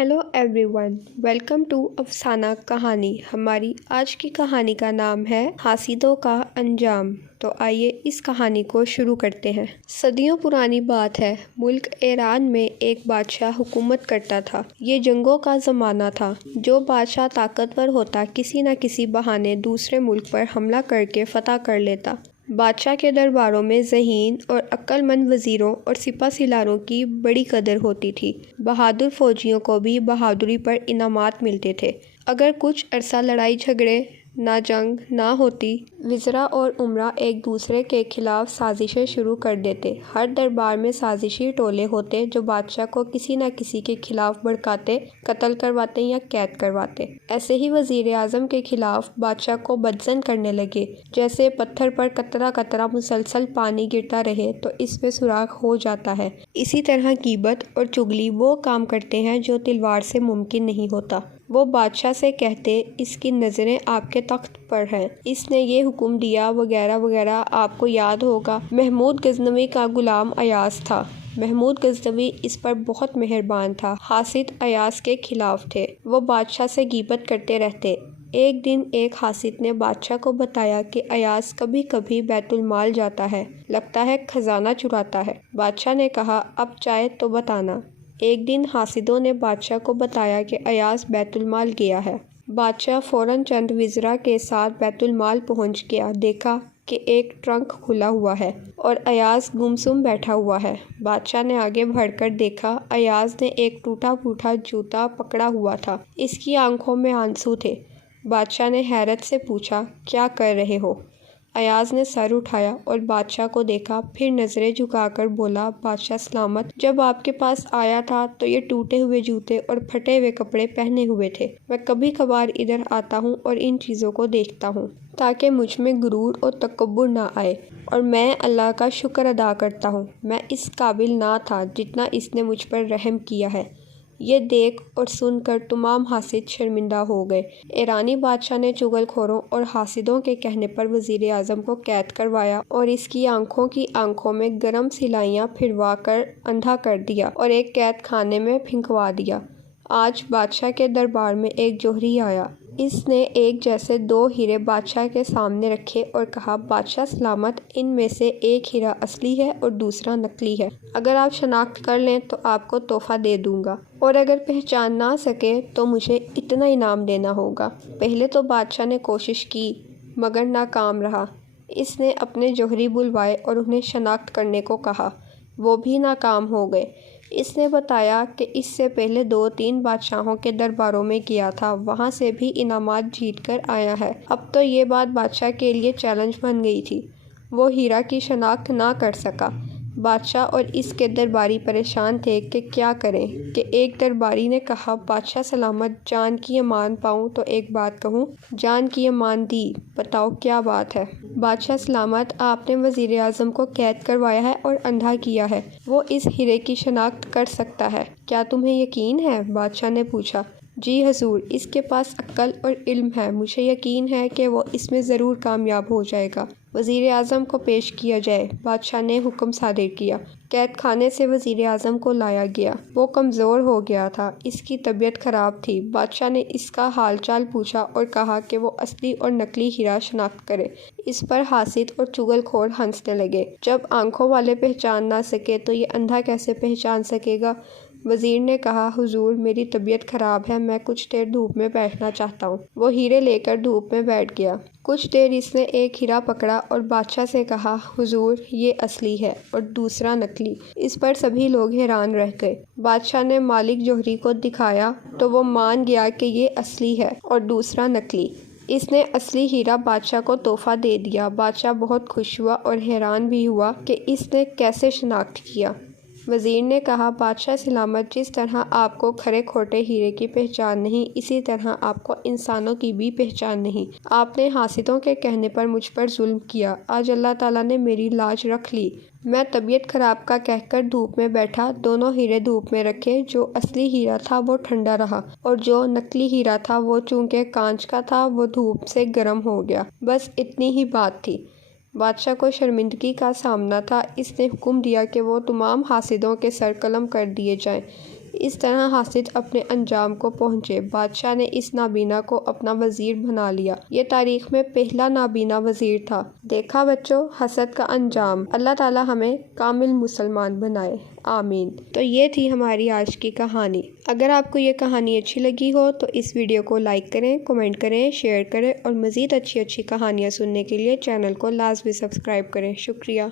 Hello everyone, welcome to अफसाना कहानी। हमारी आज की कहानी का नाम है हासिदों का अंजाम। तो आइए इस कहानी को शुरू करते हैं। सदियों पुरानी बात है, मुल्क ईरान में एक बादशाह हुकूमत करता था। ये जंगों का ज़माना था। जो बादशाह ताकतवर होता किसी न किसी बहाने दूसरे मुल्क पर हमला करके फतह कर लेता। बादशाह के दरबारों में ज़हीन और अक्लमंद वज़ीरों और सिपहसालारों की बड़ी कदर होती थी। बहादुर फौजियों को भी बहादुरी पर इनामात मिलते थे। अगर कुछ अरसा लड़ाई झगड़े ना जंग ना होती, वज़रा और उमरा एक दूसरे के खिलाफ साजिशें शुरू कर देते। हर दरबार में साजिशी टोले होते जो बादशाह को किसी न किसी के खिलाफ भड़काते, कत्ल करवाते या कैद करवाते। ऐसे ही वज़ीर आज़म के खिलाफ बादशाह को बदज़न करने लगे। जैसे पत्थर पर कतरा कतरा मुसलसल पानी गिरता रहे तो इसमें सुराख हो जाता है। इसी तरह ग़ीबत और चुगली वो काम करते हैं जो तलवार से मुमकिन नहीं होता। वो बादशाह से कहते, इसकी नज़रें आपके तख्त पर हैं, इसने ये हुक्म दिया वगैरह वगैरह। आपको याद होगा महमूद गज़नवी का गुलाम अयास था। महमूद गज़नवी इस पर बहुत मेहरबान था। हासिद अयास के खिलाफ थे। वो बादशाह से ग़ीबत करते रहते। एक दिन एक हासिद ने बादशाह को बताया कि अयास कभी कभी बैतुल माल जाता है, लगता है खजाना चुराता है। बादशाह ने कहा, अब चाहे तो बताना। एक दिन हासिदों ने बादशाह को बताया कि अयास बैतुल माल गया है। बादशाह फ़ौरन चंद वज़रा के साथ बैतुल माल पहुंच गया। देखा कि एक ट्रंक खुला हुआ है और अयास गुमसुम बैठा हुआ है। बादशाह ने आगे बढ़कर देखा, अयास ने एक टूटा फूटा जूता पकड़ा हुआ था। इसकी आंखों में आंसू थे। बादशाह ने हैरत से पूछा, क्या कर रहे हो? अयाज ने सर उठाया और बादशाह को देखा, फिर नज़रें झुकाकर बोला, बादशाह सलामत। जब आपके पास आया था तो ये टूटे हुए जूते और फटे हुए कपड़े पहने हुए थे। मैं कभी कभार इधर आता हूँ और इन चीज़ों को देखता हूँ ताकि मुझ में गुरूर और तकब्बुर ना आए, और मैं अल्लाह का शुक्र अदा करता हूँ। मैं इस काबिल ना था जितना इसने मुझ पर रहम किया है। ये देख और सुनकर तमाम हासिद शर्मिंदा हो गए। ईरानी बादशाह ने चुगलखोरों और हासिदों के कहने पर वज़ीर आज़म को कैद करवाया और इसकी आंखों में गरम सिलाइयाँ फिरवा कर अंधा कर दिया और एक कैद खाने में फिंकवा दिया। आज बादशाह के दरबार में एक जोहरी आया। इसने एक जैसे दो हीरे बादशाह के सामने रखे और कहा, बादशाह सलामत, इनमें से एक हीरा असली है और दूसरा नकली है। अगर आप शनाख्त कर लें तो आपको तोहफा दे दूंगा, और अगर पहचान ना सके तो मुझे इतना इनाम देना होगा। पहले तो बादशाह ने कोशिश की मगर नाकाम रहा। इसने अपने जोहरी बुलवाए और उन्हें शनाख्त करने को कहा। वो भी नाकाम हो गए। इसने बताया कि इससे पहले 2-3 बादशाहों के दरबारों में गया था, वहाँ से भी इनामात जीत कर आया है। अब तो ये बात बादशाह के लिए चैलेंज बन गई थी। वो हीरा की शनाख्त ना कर सका। बादशाह और इसके दरबारी परेशान थे कि क्या करें। कि एक दरबारी ने कहा, बादशाह सलामत, जान की अमान पाऊँ तो एक बात कहूँ। जान की अमान दी, बताओ क्या बात है? बादशाह सलामत, आपने वज़ीर आज़म को कैद करवाया है और अंधा किया है। वो इस हीरे की शनाख्त कर सकता है, क्या तुम्हें यकीन है? बादशाह ने पूछा। जी हजूर, इसके पास अक्ल और इल्म है। मुझे यकीन है कि वो इसमें ज़रूर कामयाब हो जाएगा। वज़ीर आज़म को पेश किया जाए। बादशाह ने हुक्म सादिर किया। कैद खाने से वज़ीर आज़म को लाया गया। वो कमज़ोर हो गया था, इसकी तबीयत ख़राब थी। बादशाह ने इसका हाल चाल पूछा और कहा कि वो असली और नकली हीरा शनाख्त करे। इस पर हासिद और चुगलखोर हंसने लगे। जब आंखों वाले पहचान ना सके तो ये अंधा कैसे पहचान सकेगा? वज़ीर ने कहा, हुजूर, मेरी तबीयत ख़राब है, मैं कुछ देर धूप में बैठना चाहता हूँ। वो हीरे लेकर धूप में बैठ गया। कुछ देर इसने एक हीरा पकड़ा और बादशाह से कहा, हुजूर, ये असली है और दूसरा नकली। इस पर सभी लोग हैरान रह गए। बादशाह ने मालिक जोहरी को दिखाया तो वो मान गया कि ये असली है और दूसरा नकली। इसने असली हीरा बादशाह को तोहफा दे दिया। बादशाह बहुत खुश हुआ और हैरान भी हुआ कि इसने कैसे शनाख्त किया। वज़ीर ने कहा, बादशाह सलामत, जिस तरह आपको खरे खोटे हीरे की पहचान नहीं, इसी तरह आपको इंसानों की भी पहचान नहीं। आपने हासिदों के कहने पर मुझ पर जुल्म किया। आज अल्लाह ताला ने मेरी लाज रख ली। मैं तबीयत ख़राब का कहकर धूप में बैठा। दोनों हीरे धूप में रखे। जो असली हीरा था वो ठंडा रहा और जो नकली हीरा था वो चूँकि कांच का था वो धूप से गर्म हो गया। बस इतनी ही बात थी। बादशाह को शर्मिंदगी का सामना था। इसने हुक्म दिया कि वो तमाम हासिदों के सर कलम कर दिए जाएं। اس طرح حاسد اپنے انجام کو پہنچے۔ بادشاہ نے اس نابینا کو اپنا وزیر بنا لیا۔ یہ تاریخ میں پہلا نابینا وزیر تھا۔ دیکھا بچوں، حسد کا انجام۔ اللہ تعالی ہمیں کامل مسلمان بنائے، آمین۔ تو یہ تھی ہماری آج کی کہانی۔ اگر آپ کو یہ کہانی اچھی لگی ہو تو اس ویڈیو کو لائک کریں، کمنٹ کریں، شیئر کریں اور مزید اچھی کہانیاں سننے کے لیے چینل کو لازمی سبسکرائب کریں۔ شکریہ۔